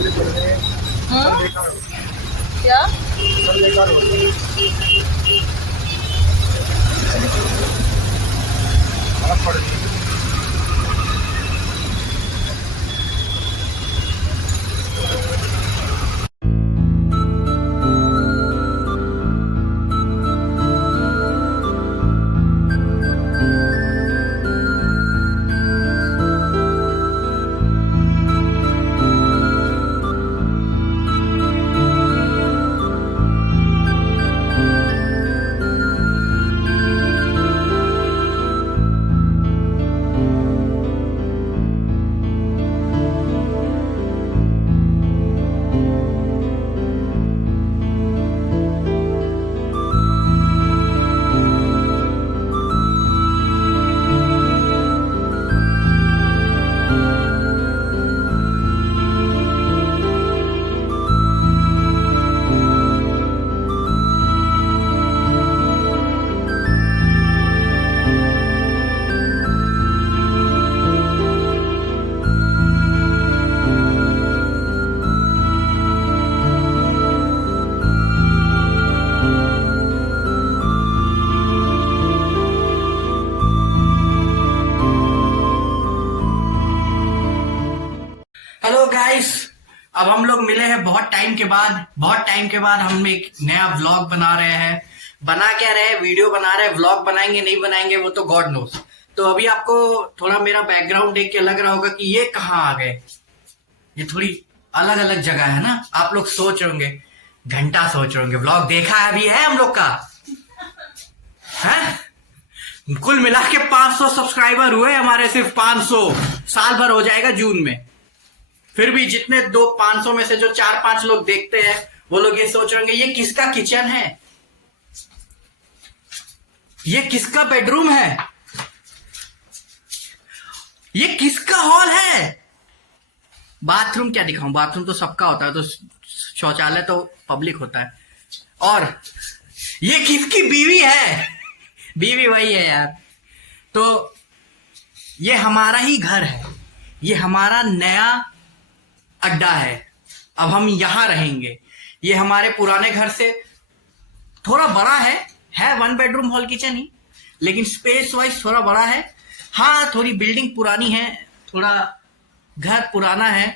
हाँ? क्या hello guys, अब हम लोग मिले हैं बहुत टाइम के बाद हम एक नया व्लॉग बना रहे हैं। बना क्या रहे, वीडियो बना रहे हैं। व्लॉग बनाएंगे नहीं बनाएंगे वो तो गॉड नोस। तो अभी आपको थोड़ा मेरा बैकग्राउंड देख के लग रहा होगा कि ये कहाँ आ गए, ये थोड़ी अलग अलग जगह है ना। आप लोग सोच रहे होंगे, घंटा सोच रहे होंगे व्लॉग देखा अभी है हम लोग का है। कुल मिला के 500 सब्सक्राइबर हुए हमारे, सिर्फ 500। साल भर हो जाएगा जून में। फिर भी जितने 500 में से जो 4-5 लोग देखते हैं वो लोग ये सोच रहे होंगे ये किसका किचन है, ये किसका बेडरूम है, ये किसका हॉल है। बाथरूम क्या दिखाऊं, बाथरूम तो सबका होता है, तो शौचालय तो पब्लिक होता है। और ये किसकी बीवी है, बीवी वही है यार। तो ये हमारा ही घर है, ये हमारा नया अड्डा है। अब हम यहां रहेंगे। ये हमारे पुराने घर से थोड़ा बड़ा है 1 बेडरूम हॉल किचन ही, लेकिन स्पेस वाइज थोड़ा बड़ा है। हाँ, थोड़ी बिल्डिंग पुरानी है, थोड़ा घर पुराना है,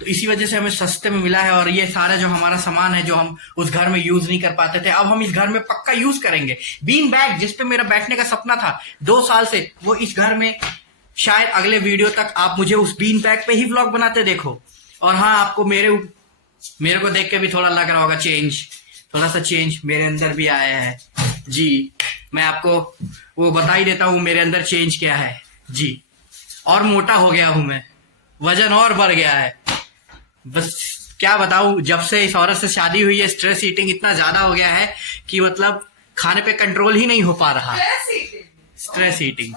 तो इसी वजह से हमें सस्ते में मिला है। और ये सारा जो हमारा सामान है जो हम उस घर में यूज नहीं कर पाते थे, अब हम इस घर में पक्का यूज करेंगे। बीन बैग जिसपे मेरा बैठने का सपना था 2 साल से, वो इस घर में शायद अगले वीडियो तक आप मुझे उस बीन बैग पे ही व्लॉग बनाते देखो। और हाँ, आपको मेरे को देख के भी थोड़ा लग रहा होगा थोड़ा सा चेंज मेरे अंदर भी आया है जी। मैं आपको वो बता ही देता हूँ मेरे अंदर चेंज क्या है जी। और मोटा हो गया हूं मैं, वजन और बढ़ गया है। बस क्या बताऊं, जब से इस औरत से शादी हुई है स्ट्रेस ईटिंग इतना ज्यादा हो गया है कि मतलब खाने पे कंट्रोल ही नहीं हो पा रहा। Stress eating.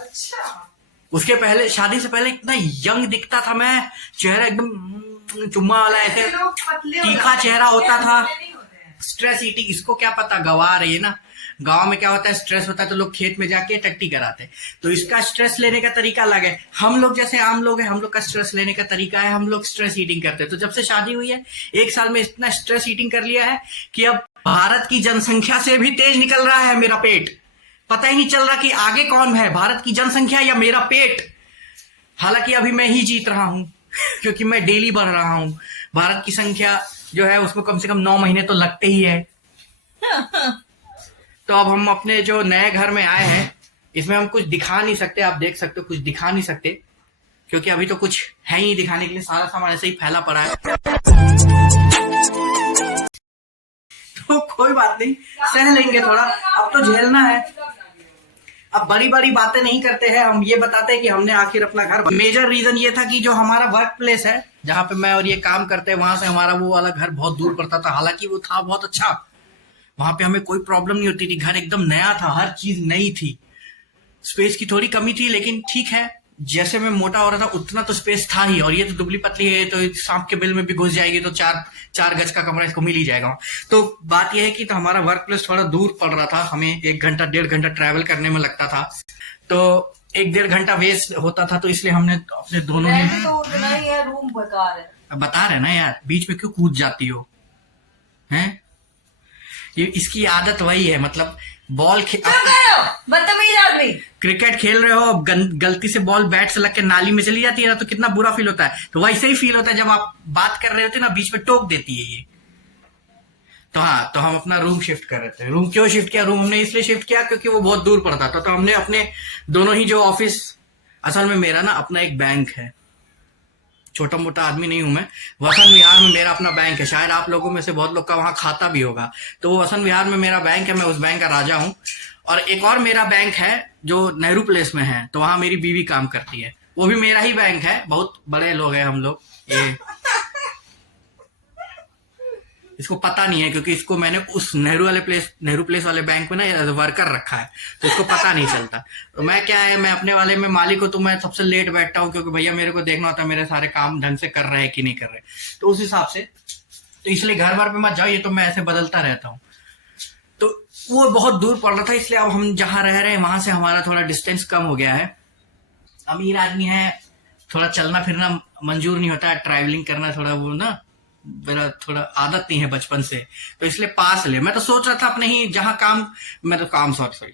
उसके पहले, शादी से पहले इतना यंग दिखता था मैं, चेहरा एकदम चुम्मा वाला, ऐसे तीखा चेहरा होता था। स्ट्रेस ईटिंग, इसको क्या पता, गंवार है ना। गांव में क्या होता है, स्ट्रेस होता है तो लोग खेत में जाके टट्टी कराते हैं। तो इसका स्ट्रेस लेने का तरीका अलग है। हम लोग जैसे आम लोग हैं, हम लोग का स्ट्रेस लेने का तरीका है, हम लोग स्ट्रेस ईटिंग करते हैं। तो जब से शादी हुई है 1 साल में इतना स्ट्रेस ईटिंग कर लिया है कि अब भारत की जनसंख्या से भी तेज निकल रहा है मेरा पेट। पता ही नहीं चल रहा कि आगे कौन है, भारत की जनसंख्या या मेरा पेट। हालांकि अभी मैं ही जीत रहा हूं क्योंकि मैं डेली बढ़ रहा हूं। भारत की संख्या जो है उसको कम से कम 9 महीने तो लगते ही है। तो अब हम अपने जो नए घर में आए हैं, इसमें हम कुछ दिखा नहीं सकते। आप देख सकते हो, कुछ दिखा नहीं सकते क्योंकि अभी तो कुछ है ही दिखाने के लिए। सारा सामान ऐसे ही फैला पड़ा है। तो कोई बात नहीं, सह लेंगे थोड़ा, अब तो झेलना है। अब बड़ी बड़ी बातें नहीं करते हैं, हम ये बताते हैं कि हमने आखिर अपना घर। मेजर रीजन ये था कि जो हमारा वर्क प्लेस है जहाँ पे मैं और ये काम करते हैं, वहां से हमारा वो वाला घर बहुत दूर पड़ता था। हालांकि वो था बहुत अच्छा, वहां पे हमें कोई प्रॉब्लम नहीं होती थी। घर एकदम नया था, हर चीज नई थी। स्पेस की थोड़ी कमी थी, लेकिन ठीक है, जैसे मैं मोटा हो रहा था उतना तो स्पेस था ही। और ये तो दुबली पतली है, तो सांप के बिल में भी घुस जाएगी, तो 4 गज का कमरा इसको मिल ही जाएगा। तो बात यह है कि तो हमारा वर्क प्लेस थोड़ा दूर पड़ रहा था, हमें 1 घंटा 1.5 घंटा ट्रैवल करने में लगता था। तो 1-1.5 घंटा वेस्ट होता था, तो इसलिए हमने अपने दोनों रेंट ही तो उतना ही है, रूम बेकार है। बता रहे ना यार, बीच में क्यों कूद जाती हो हैं? ये इसकी आदत वही है, मतलब बॉल बदतमीज आदमी। क्रिकेट खेल रहे हो, गलती से बॉल बैट से लग के नाली में चली जाती है ना, तो कितना बुरा फील होता है। तो वैसे ही फील होता है जब आप बात कर रहे होते ना, बीच में टोक देती है ये। तो हाँ, तो हम अपना रूम शिफ्ट कर रहे थे। रूम क्यों शिफ्ट किया? रूम हमने इसलिए शिफ्ट किया क्योंकि वो बहुत दूर पड़ता था। तो हमने अपने दोनों ही जो ऑफिस, असल में मेरा ना अपना एक बैंक है, छोटा मोटा आदमी नहीं हूं मैं। वसंत विहार में मेरा अपना बैंक है, शायद आप लोगों में से बहुत लोग का वहां खाता भी होगा। तो वो वसंत विहार में मेरा बैंक है, मैं उस बैंक का राजा हूँ। और एक और मेरा बैंक है जो नेहरू प्लेस में है, तो वहां मेरी बीवी काम करती है, वो भी मेरा ही बैंक है। बहुत बड़े लोग हैं हम लोग। ये इसको पता नहीं है क्योंकि इसको मैंने उस नेहरू प्लेस वाले बैंक में ना वर्कर रखा है, तो इसको पता नहीं चलता। तो मैं क्या है, मैं अपने वाले में मालिक हूं, तो मैं सबसे लेट बैठता हूं क्योंकि भैया मेरे को देखना होता है मेरे सारे काम ढंग से कर रहे हैं कि नहीं कर रहे। तो उस हिसाब से, तो इसलिए घर भर पे मत जाओ, ये तो मैं ऐसे बदलता रहता हूँ। तो वो बहुत दूर पड़ रहा था, इसलिए अब हम जहां रह रहे हैं वहां से हमारा थोड़ा डिस्टेंस कम हो गया है। अमीर आदमी है, थोड़ा चलना फिरना मंजूर नहीं होता है, ट्रैवलिंग करना थोड़ा वो ना, मेरा थोड़ा आदत नहीं है बचपन से, तो इसलिए पास ले। मैं तो सोच रहा था अपने ही जहां सॉरी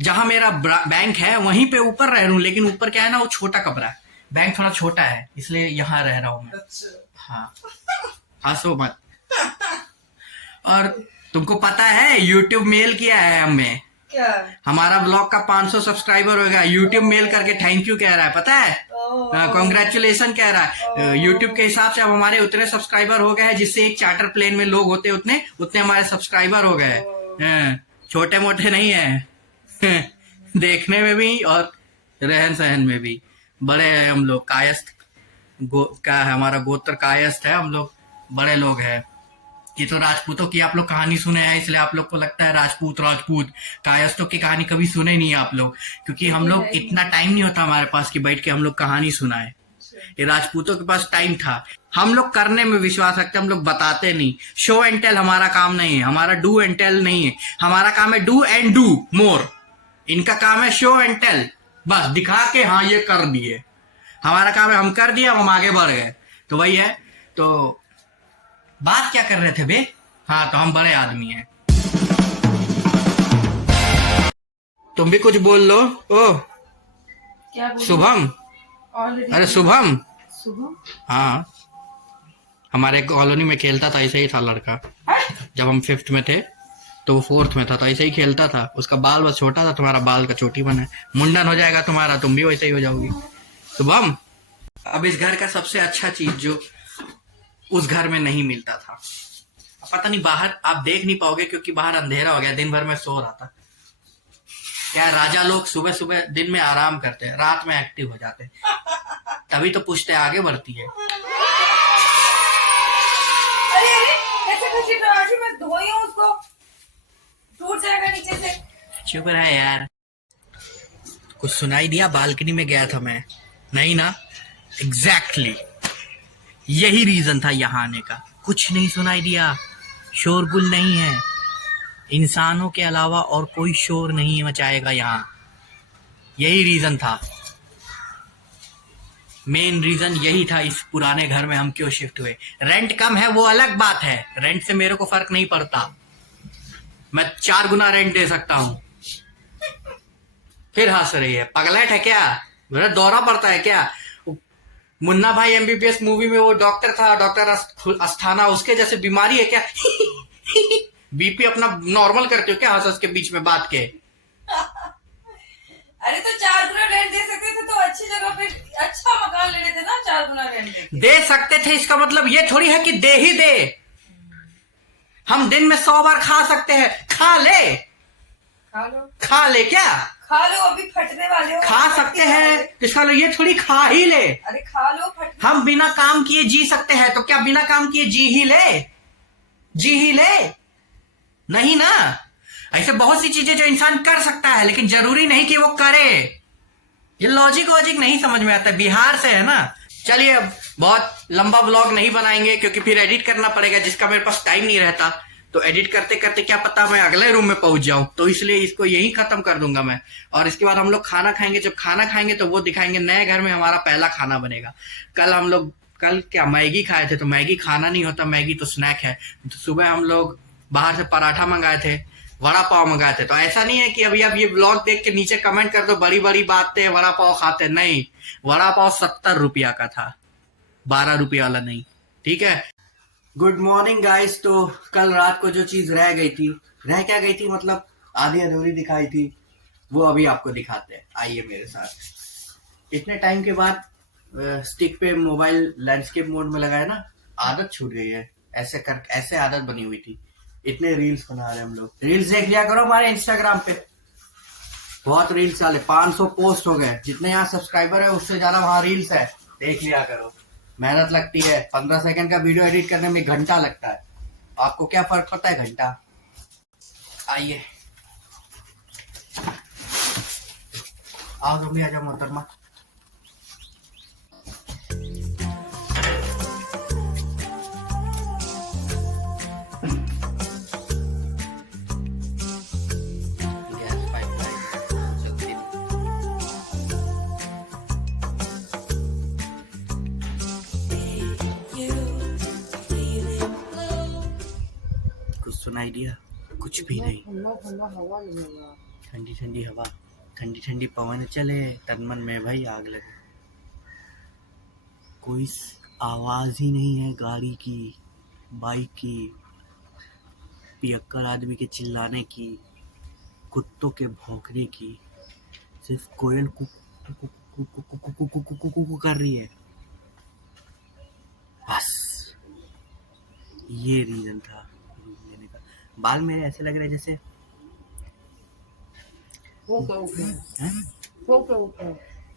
जहां मेरा बैंक है वहीं पे ऊपर रह रहा हूँ, लेकिन ऊपर क्या है ना, वो छोटा कमरा है, बैंक थोड़ा छोटा है, इसलिए यहाँ रह रहा हूँ मैं। हाँ, हंसो मत। और तुमको पता है यूट्यूब मेल किया है हमें, क्या? हमारा ब्लॉग का 500 सब्सक्राइबर हो गया। यूट्यूब मेल करके थैंक यू कह रहा है, पता है, कॉन्ग्रेचुलेशन कह रहा है। यूट्यूब के हिसाब से अब हमारे उतने सब्सक्राइबर हो गए हैं जिससे एक चार्टर प्लेन में लोग होते उतने हमारे सब्सक्राइबर हो गए। छोटे मोटे नहीं है देखने में भी और रहन सहन में भी बड़े हैं हम लोग। कायस्थ क्या है, हमारा गोत्र कायस्थ है, हम लोग बड़े लोग हैं। ये तो राजपूतों की आप लोग कहानी सुने हैं, इसलिए आप लोग को लगता है राजपूत कायस्थों की कहानी कभी सुने नहीं है आप लोग, क्योंकि हम लोग इतना टाइम नहीं होता हमारे पास कि बैठ के हम लोग कहानी सुनाए। ये राजपूतों के पास टाइम था। हम लोग करने में विश्वास रखते, हम लोग बताते नहीं। शो एंड टेल हमारा काम नहीं है, हमारा डू एंड टेल नहीं है, हमारा काम है डू एंड डू मोर। इनका काम है शो एंड टेल, बस दिखा के हाँ ये कर दिए। हमारा काम है हम कर दिया, हम आगे बढ़ गए, तो वही है। तो बात क्या कर रहे थे बे? हाँ, तो हम बड़े आदमी हैं। तुम भी कुछ बोल लो। ओ क्या शुभम, अरे शुभम, हाँ, हमारे कॉलोनी में खेलता था, ऐसे ही था लड़का। जब हम 5th में थे तो वो 4th में था, तो ऐसे ही खेलता था। उसका बाल बस छोटा था, तुम्हारा बाल का चोटी बना है, मुंडन हो जाएगा तुम्हारा, तुम भी वैसे ही हो जाओगी। शुभम, अब इस घर का सबसे अच्छा चीज जो उस घर में नहीं मिलता था, पता नहीं, बाहर आप देख नहीं पाओगे क्योंकि बाहर अंधेरा हो गया, दिन भर में सो रहा था। क्या राजा लोग सुबह सुबह दिन में आराम करते हैं, रात में एक्टिव हो जाते हैं, तभी तो पुश्तें आगे बढ़ती है। अरे कैसे मैं धोई हूं उसको, टूट जाएगा नीचे से। चुप रहा यार, कुछ सुनाई दिया? बालकनी में गया था मैं, नहीं ना? एग्जैक्टली यही रीजन था यहाँ आने का। कुछ नहीं सुनाई दिया, शोरगुल नहीं है, इंसानों के अलावा और कोई शोर नहीं मचाएगा यहाँ, यही रीजन था। मेन रीजन यही था इस पुराने घर में हम क्यों शिफ्ट हुए। रेंट कम है वो अलग बात है, रेंट से मेरे को फर्क नहीं पड़ता, मैं 4 गुना रेंट दे सकता हूं। फिर हंस रही है, पगलेट है क्या? मेरा दौरा पड़ता है क्या? मुन्ना भाई MBBS मूवी में वो डॉक्टर था, डॉक्टर अस्थाना, उसके जैसे बीमारी है क्या? बीपी अपना नॉर्मल करते हो क्या हंस के बीच में बात के? अरे तो 4 गुना रेंट दे सकते थे तो अच्छी जगह पे अच्छा मकान ले लेते ना, 4 गुना रेंट दे सकते थे। इसका मतलब ये थोड़ी है कि दे ही दे। हम दिन में 100 बार खा सकते हैं, खा ले क्या? खा लो, अभी फटने वाले हो। खा सकते हैं, इसका ये थोड़ी खा ही ले। अरे खा लो, फटने। हम बिना काम किए जी सकते हैं, तो क्या बिना काम किए जी ही ले? नहीं ना। ऐसे बहुत सी चीजें जो इंसान कर सकता है, लेकिन जरूरी नहीं कि वो करे। ये लॉजिक नहीं समझ में आता। बिहार से है ना। चलिए, अब बहुत लंबा व्लॉग नहीं बनाएंगे क्योंकि फिर एडिट करना पड़ेगा, जिसका मेरे पास टाइम नहीं रहता। तो एडिट करते करते क्या पता मैं अगले रूम में पहुंच जाऊं, तो इसलिए इसको यही खत्म कर दूंगा मैं। और इसके बाद हम लोग खाना खाएंगे, जब खाना खाएंगे तो वो दिखाएंगे, नए घर में हमारा पहला खाना बनेगा। कल क्या मैगी खाए थे, तो मैगी खाना नहीं होता, मैगी तो स्नैक है। तो सुबह हम लोग बाहर से पराठा मंगाए थे, वड़ा पाव मंगाए थे। तो ऐसा नहीं है कि अभी आप ये ब्लॉग देख के नीचे कमेंट कर दो बड़ी बड़ी बातें, वड़ा पाव खाते, नहीं, वड़ा पाव 70 रुपया का था, 12 रुपया वाला नहीं, ठीक है। Good morning guys. तो कल रात को जो चीज रह क्या गई थी, मतलब आधी अधूरी दिखाई थी, वो अभी आपको दिखाते हैं, आइए मेरे साथ। इतने टाइम के बाद स्टिक पे मोबाइल लैंडस्केप मोड में लगाया ना, आदत छूट गई है, ऐसे आदत बनी हुई थी। इतने रील्स बना रहे हम लोग, रील्स देख लिया करो हमारे इंस्टाग्राम पे, बहुत रील्स चले, 500 पोस्ट हो गए, जितने यहाँ सब्सक्राइबर है उससे ज्यादा वहाँ रील्स है, देख लिया करो। मेहनत लगती है, 15 सेकंड का वीडियो एडिट करने में घंटा लगता है, आपको क्या फर्क पड़ता है घंटा। आइए आओ तुम, आ जाओ मोहतरमा। सुनाई दिया? कुछ भी नहीं। ठंडी ठंडी हवा, ठंडी ठंडी पवन चले, तन मन में भाई आग लगे। कोई आवाज ही नहीं है गाड़ी की, बाइक की, पियक्कड़ आदमी के चिल्लाने की, कुत्तों के भौंकने की, सिर्फ कोयल कुकू कर रही है, बस ये रीजन था लेने का। बाल मेरे ऐसे लग रहे जैसे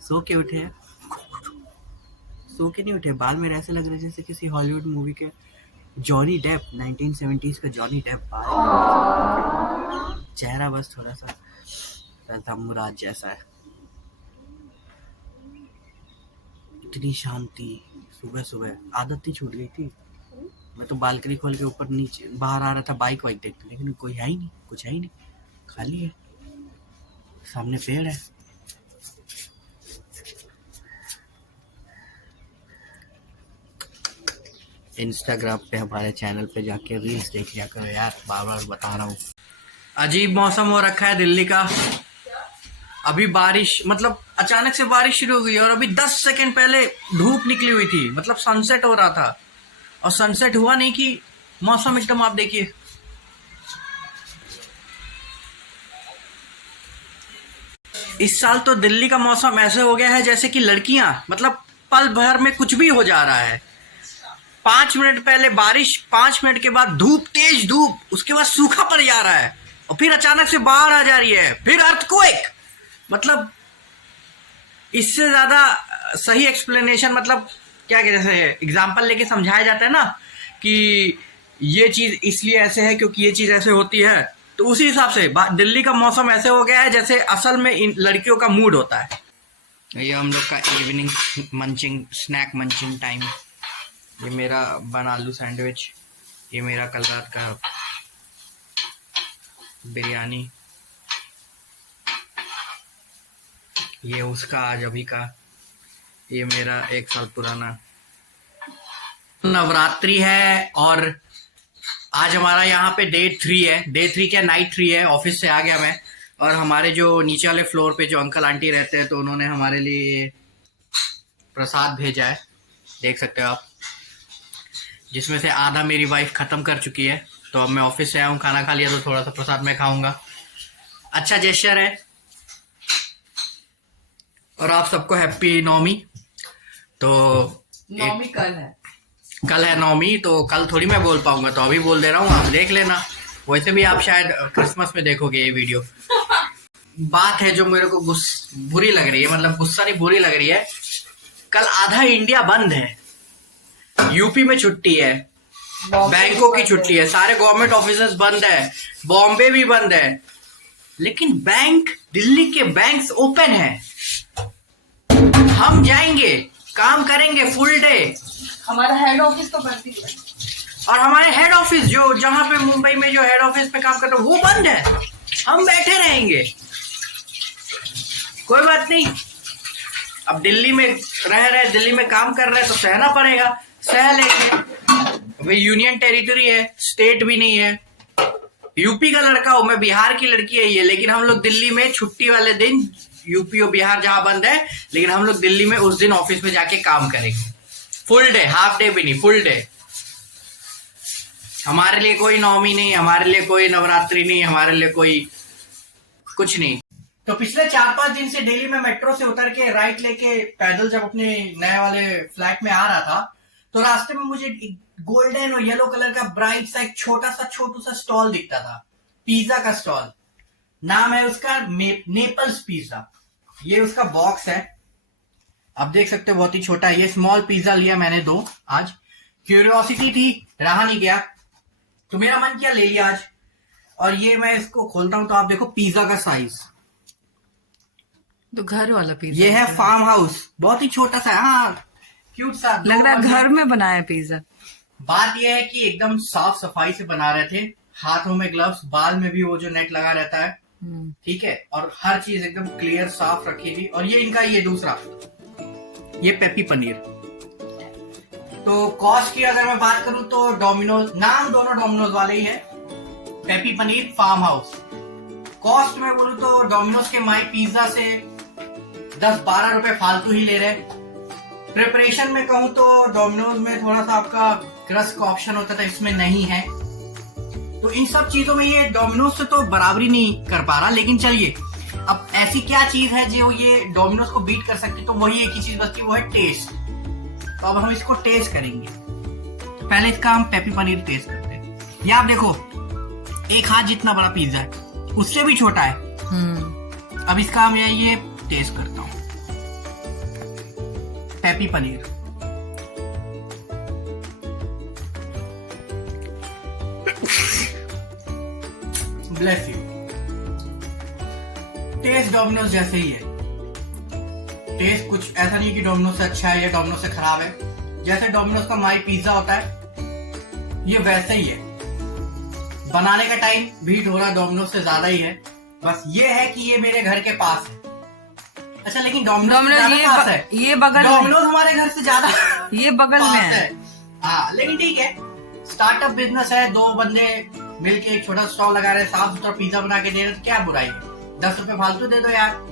सो के नहीं उठे, बाल मेरे ऐसे लग रहे जैसे किसी हॉलीवुड मूवी के जॉनी डेप, 1970s का जॉनी डेप बाल, चेहरा बस थोड़ा सा मुराद जैसा है। इतनी शांति, सुबह सुबह आदत ही छूट गई थी। मैं तो बालकनी खोल के ऊपर नीचे बाहर आ रहा था बाइक वाइक देखते, लेकिन कोई है ही नहीं, कुछ है ही नहीं, खाली है, सामने पेड़ है। इंस्टाग्राम पे हमारे चैनल पे जाके रील्स देख लिया करो यार, बार बार बता रहा हूँ। अजीब मौसम हो रखा है दिल्ली का। अभी बारिश, मतलब अचानक से बारिश शुरू हो गई और अभी 10 सेकंड पहले धूप निकली हुई थी, मतलब सनसेट हो रहा था, और सनसेट हुआ नहीं कि मौसम एकदम, आप देखिए इस साल तो दिल्ली का मौसम ऐसे हो गया है जैसे कि लड़कियां, मतलब पल भर में कुछ भी हो जा रहा है। 5 मिनट पहले बारिश, 5 मिनट के बाद धूप, तेज धूप, उसके बाद सूखा पड़ जा रहा है, और फिर अचानक से बाढ़ आ जा रही है, फिर अर्थक्वेक। मतलब इससे ज्यादा सही एक्सप्लेनेशन, मतलब क्या जैसे एग्जाम्पल लेके समझाया जाता है ना कि ये चीज इसलिए ऐसे है क्योंकि ये चीज ऐसे होती है, तो उसी हिसाब से दिल्ली का मौसम ऐसे हो गया है जैसे असल में इन लड़कियों का मूड होता है। ये हम लोग का evening munching, snack munching time. ये मेरा बन आलू सैंडविच, ये मेरा कल रात का बिरयानी, ये उसका आज अभी का, ये मेरा 1 साल पुराना। नवरात्रि है और आज हमारा यहाँ पे डे 3 है, डे 3 क्या नाइट 3 है। ऑफिस से आ गया मैं, और हमारे जो नीचे वाले फ्लोर पे जो अंकल आंटी रहते हैं, तो उन्होंने हमारे लिए प्रसाद भेजा है, देख सकते हो आप, जिसमें से आधा मेरी वाइफ खत्म कर चुकी है। तो अब मैं ऑफिस से आया हूँ, खाना खा लिया, तो थोड़ा सा प्रसाद मैं खाऊंगा। अच्छा जेस्चर है। और आप सबको हैप्पी नवमी। तो नवमी कल है नवमी, तो कल थोड़ी मैं बोल पाऊंगा, तो अभी बोल दे रहा हूँ, आप देख लेना। वैसे भी आप शायद क्रिसमस में देखोगे ये वीडियो। बात है जो मेरे को बुरी लग रही है, मतलब गुस्सा नहीं, बुरी लग रही है। कल आधा इंडिया बंद है, यूपी में छुट्टी है, बैंकों की छुट्टी है, सारे गवर्नमेंट ऑफिसेस बंद है, बॉम्बे भी बंद है, लेकिन बैंक, दिल्ली के बैंक्स ओपन है। हम जाएंगे, काम करेंगे फुल डे। हमारा हेड ऑफिस तो बंद ही है। और हमारे हेड ऑफिस जो जहां पे मुंबई में जो हेड ऑफिस पे काम करते हैं वो बंद है, हम बैठे रहेंगे। कोई बात नहीं, अब दिल्ली में रह रहे, दिल्ली में काम कर रहे हैं तो सहना पड़ेगा, सह लेंगे। वे यूनियन टेरिटरी है, स्टेट भी नहीं है। यूपी का लड़का हूं मैं, बिहार की लड़की है ये, लेकिन हम लोग दिल्ली में छुट्टी वाले दिन, यूपी और बिहार जहां बंद है, लेकिन हम लोग दिल्ली में उस दिन ऑफिस में जाके काम करेंगे। फुल डे, हाफ डे भी नहीं, फुल डे। हमारे लिए कोई नवमी नहीं, हमारे लिए कोई नवरात्रि नहीं, हमारे लिए कोई कुछ नहीं। तो पिछले 4-5 दिन से दिल्ली में मेट्रो से उतर के राइट लेके पैदल जब अपने नए वाले फ्लैट में आ रहा था, तो रास्ते में मुझे गोल्डन और येलो कलर का ब्राइट सा एक छोटा सा स्टॉल दिखता था, पिज्जा का स्टॉल। नाम है उसका नेपल्स पिज्जा। ये उसका बॉक्स है, आप देख सकते हो, बहुत ही छोटा है। ये स्मॉल पिज्जा लिया मैंने 2 आज, क्यूरियोसिटी थी, रहा नहीं गया तो मेरा मन किया ले लिया आज। और ये मैं इसको खोलता हूं तो आप देखो पिज्जा का साइज, तो घर वाला पिज्जा ये है फार्म हाउस, बहुत ही छोटा सा, हाँ क्यूट सा लग रहा है, घर में बनाया पिज्जा। बात यह है कि एकदम साफ सफाई से बना रहे थे, हाथों में ग्लव्स, बाल में भी वो जो नेट लगा रहता है, ठीक है, और हर चीज एकदम क्लियर साफ रखी थी। और ये इनका ये दूसरा, ये पेपी पनीर। तो कॉस्ट की अगर मैं बात करूं तो डोमिनोज, नाम दोनों डोमिनोज वाले ही है, peppy paneer farmhouse. Cost में बोलूं तो डोमिनोज के माई पिज्जा से 10-12 रुपए फालतू ही ले रहे। प्रिपरेशन में कहूं तो डोमिनोज में थोड़ा सा आपका क्रस्ट का ऑप्शन होता था, इसमें नहीं है। तो इन सब चीजों में ये डोमिनोज से तो बराबरी नहीं कर पा रहा, लेकिन चलिए, अब ऐसी क्या चीज है जो ये डोमिनोज को बीट कर सकती, तो वही एक ही चीज बचती, वो है टेस्ट। तो अब हम इसको टेस्ट करेंगे। पहले इसका हम पेपी पनीर टेस्ट करते हैं। ये आप देखो, एक हाथ जितना बड़ा पिज्जा है, उससे भी छोटा है। अब इसका मैं ये टेस्ट करता हूं, peppy paneer. Bless you. Taste Domino's जैसे ही है, टेस्ट कुछ ऐसा नहीं कि डोमिनोज से अच्छा है या डोमिनोज से खराब है। जैसे डोमिनोज का माई पिज्जा होता है, ये वैसे ही है। बनाने का टाइम भी थोड़ा डोमिनोज से ज्यादा ही है, बस ये है कि ये मेरे घर के पास है। अच्छा, लेकिन डोमिनोज ये बगल में, डोमिनोज हमारे घर से ज्यादा ये बगल में है। हाँ, लेकिन ठीक है, स्टार्टअप बिजनेस है, 2 बंदे मिलके एक छोटा स्टॉल लगा रहे, साफ सुथरा पिज्जा बना के दे रहे, क्या बुराई है। 10 रुपए फालतू दे दो यार।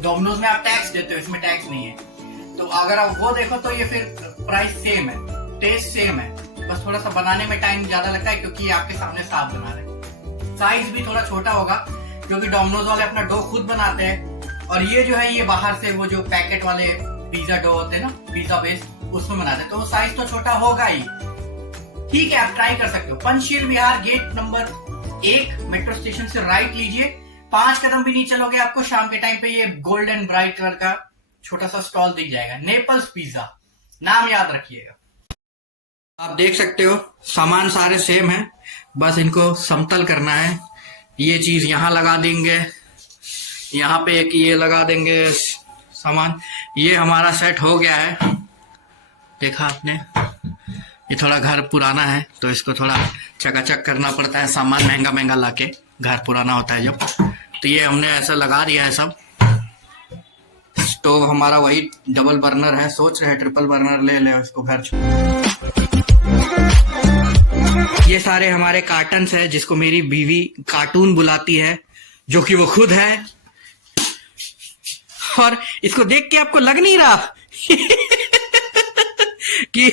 डोमिनोज में आप टैक्स देते हो, इसमें टैक्स नहीं है। तो अगर आप वो देखो तो ये फिर प्राइस सेम है, टेस्ट सेम है, बस थोड़ा सा बनाने में टाइम ज्यादा लगता है क्योंकि ये आपके सामने साफ बना रहे हैं। साइज भी थोड़ा छोटा होगा क्योंकि डोमिनोज वाले अपना डो खुद बनाते हैं, और ये जो है ये बाहर से वो जो पैकेट वाले पिज्जा डो होते हैं ना, पिज्जा बेस, उसमें बनाते हैं, तो वो साइज तो छोटा होगा ही। ठीक है, आप ट्राई कर सकते हो। पंचशील विहार गेट नंबर 1 मेट्रो स्टेशन से राइट लीजिए, 5 कदम भी नहीं चलोगे, आपको शाम के टाइम पे ये गोल्डन ब्राइट कलर का छोटा सा स्टॉल दिख जाएगा, नेपल्स पिज्जा, नाम याद रखिएगा। आप देख सकते हो सामान सारे सेम है, बस इनको समतल करना है। ये चीज यहाँ लगा देंगे, यहाँ पे एक ये लगा देंगे सामान। ये हमारा सेट हो गया है, देखा आपने। ये थोड़ा घर पुराना है तो इसको थोड़ा चकाचक करना पड़ता है, सामान महंगा लाके, घर पुराना होता है जब। तो ये हमने ऐसा लगा दिया है सब। स्टोव हमारा वही डबल बर्नर है, सोच रहे ट्रिपल बर्नर ले ले उसको घर। ये सारे हमारे कार्टन्स है जिसको मेरी बीवी कार्टून बुलाती है, जो कि वो खुद है। और इसको देख के आपको लग नहीं रहा कि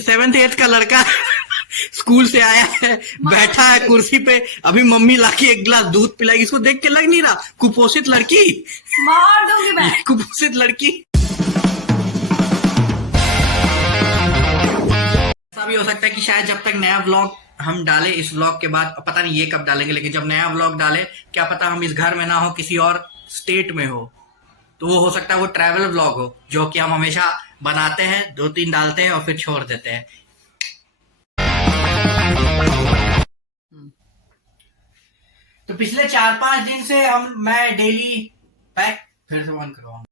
7th 8th का लड़का स्कूल से आया है, बैठा है कुर्सी पे, अभी मम्मी लाके एक गिलास दूध पिलाएगी। इसको देख के लग नहीं रहा कुपोषित लड़की, मार दूंगी मैं, कुपोषित लड़की। ऐसा भी हो सकता है कि शायद जब तक नया व्लॉग हम डाले, इस व्लॉग के बाद पता नहीं ये कब डालेंगे, लेकिन जब नया व्लॉग डाले, क्या पता हम इस घर में ना हो, किसी और स्टेट में हो, तो वो हो सकता है वो ट्रैवल व्लॉग हो, जो कि हम हमेशा बनाते हैं, 2-3 डालते हैं और फिर छोड़ देते हैं। तो पिछले 4-5 दिन से मैं डेली पैक फिर से बंद करवाऊंगा।